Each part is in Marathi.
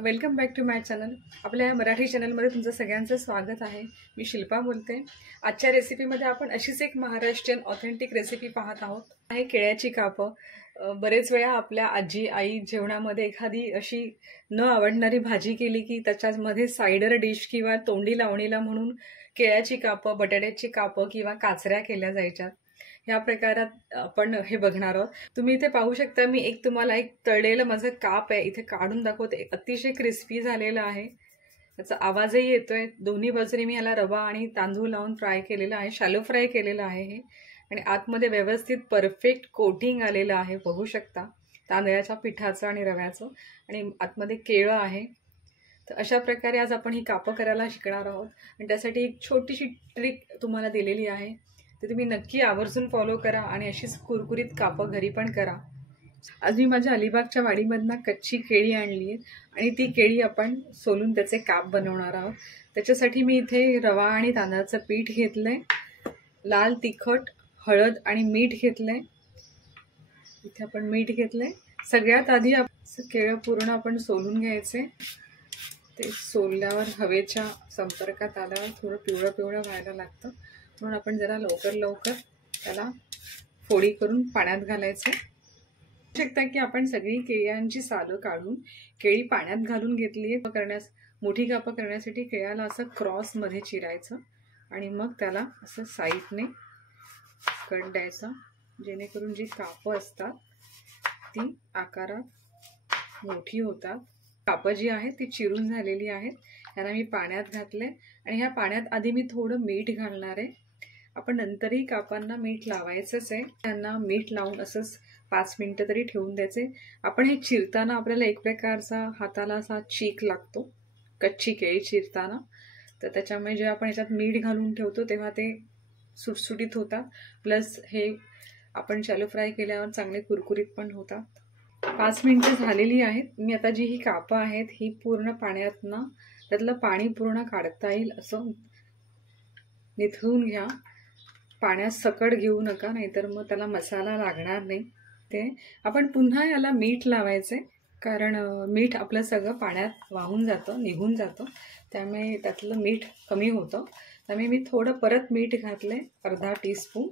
Welcome back to my channel. आपल्या मराठी चॅनलमध्ये तुमचं सगळ्यांचं स्वागत आहे। मी शिल्पा बोलते। आजच्या रेसिपीमध्ये आपण अशीच एक महाराष्ट्रीयन ऑथेंटिक रेसिपी पाहत आहोत। आहे केळ्याची कापं। बरेच वेळा आपल्या आजी आई जेवणामध्ये एखादी अशी न आवडणारी भाजी केली की त्याच्यामध्ये साइडर डिश किंवा तोंडी लावणीला म्हणून केळ्याची कापं, बटाट्याची कापं किंवा काचऱ्या केल्या जायच्या। या प्रकारात आपण हे बघणार आहोत। तुम्ही इथे पाहू शकता, मी तुम्हाला एक तळलेलं माझं काप आहे इथे काढून दाखवते। अतिशय क्रिस्पी झालेलं आहे, त्याचा आवाजही येतोय। दोन्ही बाजूने मी ह्याला रवा आणि तांदूळ लावून फ्राय केलेलं आहे, शॅलो फ्राय केलेलं आहे हे। आणि आतमध्ये व्यवस्थित परफेक्ट कोटिंग आलेलं आहे, बघू शकता तांदळाच्या पिठाचं आणि रव्याचं। आणि आतमध्ये केळं आहे। तर अशा प्रकारे आज आपण ही कापं करायला शिकणार आहोत। आणि त्यासाठी एक छोटीशी ट्रिक तुम्हाला दिलेली आहे, तर तुम्ही नक्की आवर्जून फॉलो करा आणि अशीच कुरकुरीत कापं घरी पण करा। आज मी माझ्या अलिबागच्या वाडीमधनं कच्ची केळी आणली आहे आणि ती केळी आपण सोलून त्याचे काप बनवणार आहोत। त्याच्यासाठी मी इथे रवा आणि तांदळाचं पीठ घेतलंय, लाल तिखट, हळद आणि मीठ घेतलंय। इथे आपण मीठ घेतलंय। सगळ्यात आधी केळं पूर्ण आपण सोलून घ्यायचे। ते सोलल्यावर हवेच्या संपर्कात आल्यावर थोडं पिवळं पिवळं व्हायला लागतं, म्हणून आपण जरा लवकर त्याला फोडी करून पाण्यात घालायचे। शकता की आपण सगळी केळ्यांची सालं काढून केळी पाण्यात घालून घेतली आहे। मोठी कापं करण्यासाठी केळ्याला असं क्रॉस मध्ये चिरायचं आणि मग त्याला असं साईडने कट द्यायचा, जेणेकरून जी कापं असतात ती आकारात मोठी होतात। कापं जी आहे ती चिरून झालेली आहेत, त्यांना मी पाण्यात घातले आणि ह्या पाण्यात आधी मी थोडं मीठ घालणार आहे। आपण नंतरही कापांना मीठ लावायचंच आहे। त्यांना मीठ लावून असंच 5 मिनिटं तरी ठेवून द्यायचे। आपण हे चिरताना आपल्याला एक प्रकारचा हाताला असा चीक लागतो कच्ची केळी चिरताना, तर त्याच्यामुळे जेव्हा आपण ह्याच्यात मीठ घालून ठेवतो तेव्हा ते सुटसुटीत होतात। प्लस हे आपण शॅलो फ्राय केल्यावर चांगले कुरकुरीत पण होतात। 5 मिनिटं झालेली आहेत। मी आता जी ही कापं आहेत ही पूर्ण पाण्यातनं त्यातलं पाणी पूर्ण काढता येईल असं निथळून घ्या। पाण्यात सकट घेऊ नका, नाहीतर मग त्याला मसाला लागणार नाही। ते आपण पुन्हा याला मीठ लावायचे, कारण मीठ आपलं सगळं पाण्यात वाहून जातं, निघून जातं, त्यामुळे त्यातलं मीठ कमी होतं। त्यामुळे मी थोडं परत मीठ घातले, अर्धा टीस्पून,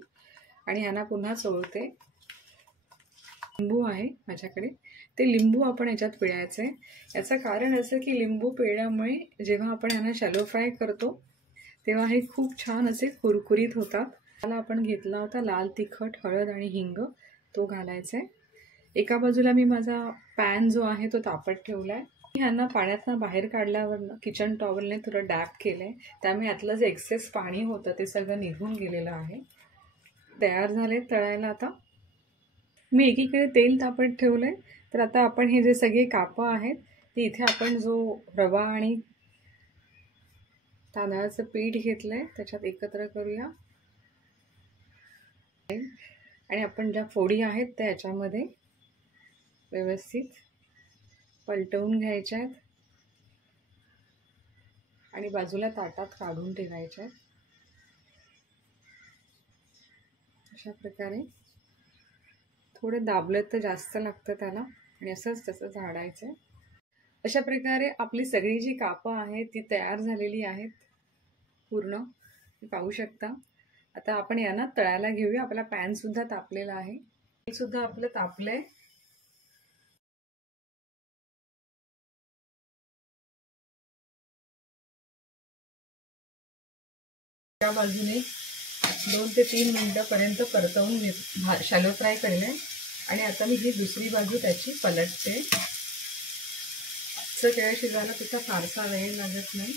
आणि ह्यांना पुन्हा चोळते। लिंबू आहे माझ्याकडे, ते लिंबू आपण याच्यात पिळायचे। याचं कारण असं की लिंबू पिळल्यामुळे जेव्हा आपण ह्यांना शॅलो फ्राय करतो तेव्हा हे खूप छान असे कुरकुरीत होतात। त्याला आपण घेतला होता लाल तिखट, हळद आणि हिंग, तो घालायचा आहे। एका बाजूला मी माझा पॅन जो आहे तो तापत ठेवलाय। ह्यांना पाण्यातनं बाहेर काढल्यावर किचन टॉवेलने थोडं डॅप केलंय, त्यामुळे यातलं जे एक्सेस पाणी होतं ते सगळं निघून गेलेलं आहे। तयार झाले तळायला। आता मी एकीकडे तेल तापत ठेवलंय, तर आता आपण हे जे सगळे कापं आहेत ते इथे आपण जो रवा आणि तांदळाचं पीठ घेतलंय त्याच्यात एकत्र करूया आणि आपण ज्या फोडी आहेत त्या याच्यामध्ये व्यवस्थित पलटवून घ्यायच्या आहेत आणि बाजूला ताटात काढून ठेवायच्या आहेत। अशा प्रकारे थोडं दाबलं तर जास्त लागतं त्याला, आणि असंच तसं झाडायचं। अशा प्रकारे आपली सगळी जी कापं आहेत ती तयार झालेली आहेत पूर्ण, पाहू शकता। आता आपण यांना तळायला घेऊया। आपला पॅन सुद्धा तापलेला आहे, तेल सुद्धा आपलं तापलंय। त्या बाजूने 2 ते 3 मिनिटापर्यंत परतवून शॅलो फ्राय केलंय आणि आता मी ही दुसरी बाजू त्याची पलटते। केळं शिजायला तिथं फारसा वेळ लागत नाही,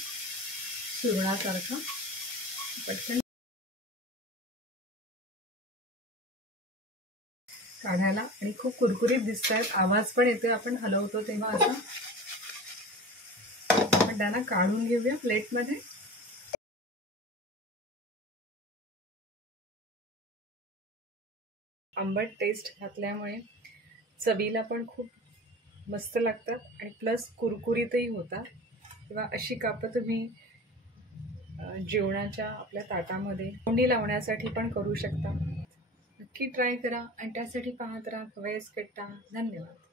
सुरणासारखा पटकन काढायला, आणि खूप कुरकुरीत दिसत आहेत। आवाज पण येतोय आपण हलवतो तेव्हा असं। आपण त्यांना काढून घेऊया प्लेटमध्ये। आंबट टेस्ट घातल्यामुळे चवीला पण खूप मस्त लागतात आणि प्लस कुरकुरीतही होतात। किंवा अशी कापं तुम्ही जेवणाच्या आपल्या ताटामध्ये तोंडी लावण्यासाठी पण करू शकता। नक्की ट्राय करा आणि त्यासाठी पाहत राहा खवय्येस कट्टा। धन्यवाद।